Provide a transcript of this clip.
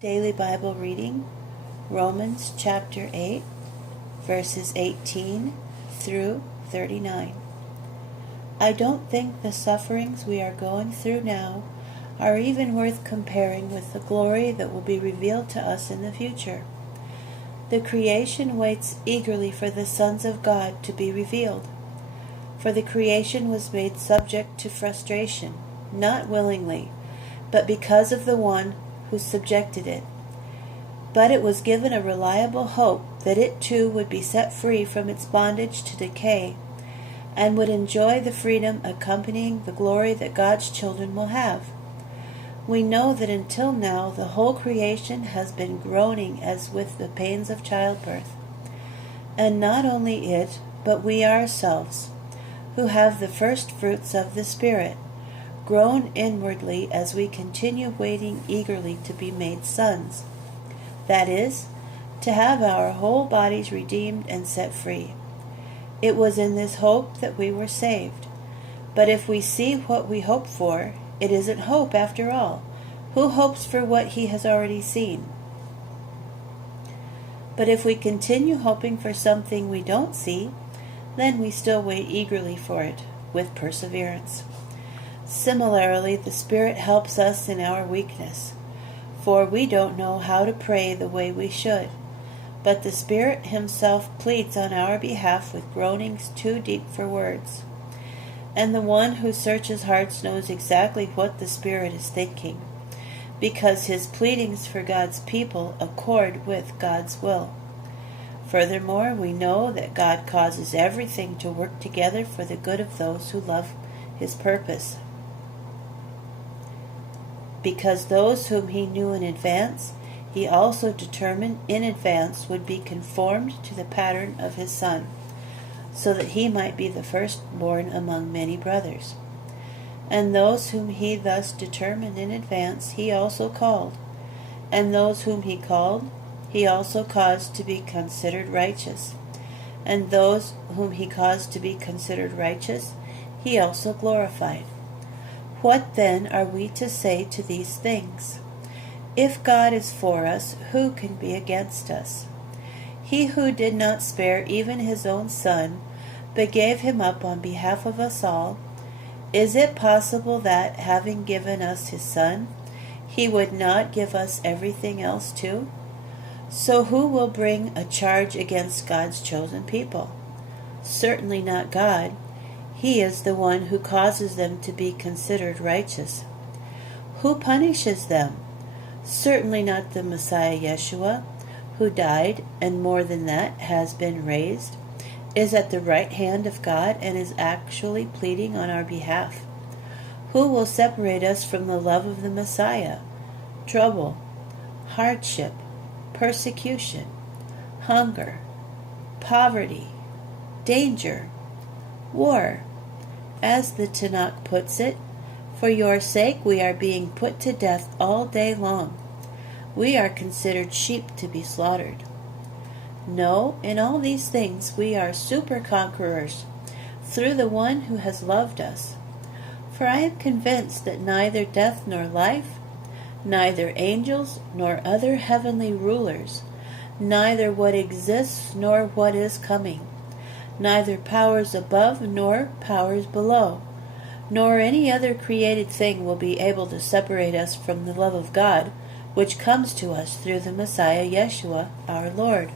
Daily Bible reading, Romans chapter 8, verses 18 through 39. I don't think the sufferings we are going through now are even worth comparing with the glory that will be revealed to us in the future. The creation waits eagerly for the sons of God to be revealed. For the creation was made subject to frustration, not willingly, but because of the one who subjected it. But it was given a reliable hope that it too would be set free from its bondage to decay and would enjoy the freedom accompanying the glory that God's children will have. We know that until now the whole creation has been groaning as with the pains of childbirth. And not only it, but we ourselves, who have the first fruits of the Spirit, groan inwardly as we continue waiting eagerly to be made sons. That is, to have our whole bodies redeemed and set free. It was in this hope that we were saved. But if we see what we hope for, it isn't hope after all. Who hopes for what he has already seen? But if we continue hoping for something we don't see, then we still wait eagerly for it, with perseverance. Similarly, the Spirit helps us in our weakness, for we don't know how to pray the way we should. But the Spirit himself pleads on our behalf with groanings too deep for words. And the one who searches hearts knows exactly what the Spirit is thinking, because his pleadings for God's people accord with God's will. Furthermore, we know that God causes everything to work together for the good of those who love his purpose, because those whom he knew in advance, he also determined in advance would be conformed to the pattern of his Son, so that he might be the firstborn among many brothers. And those whom he thus determined in advance, he also called. And those whom he called, he also caused to be considered righteous. And those whom he caused to be considered righteous, he also glorified. What then are we to say to these things? If God is for us, who can be against us? He who did not spare even his own Son, but gave him up on behalf of us all, is it possible that, having given us his Son, he would not give us everything else too? So who will bring a charge against God's chosen people? Certainly not God. He is the one who causes them to be considered righteous. Who punishes them? Certainly not the Messiah Yeshua, who died, and more than that, has been raised, is at the right hand of God, and is actually pleading on our behalf. Who will separate us from the love of the Messiah? Trouble, hardship, persecution, hunger, poverty, danger, war. As the Tanakh puts it, for your sake we are being put to death all day long. We are considered sheep to be slaughtered. No, in all these things we are super conquerors, through the one who has loved us. For I am convinced that neither death nor life, neither angels nor other heavenly rulers, neither what exists nor what is coming, neither powers above nor powers below, nor any other created thing will be able to separate us from the love of God, which comes to us through the Messiah Yeshua our Lord.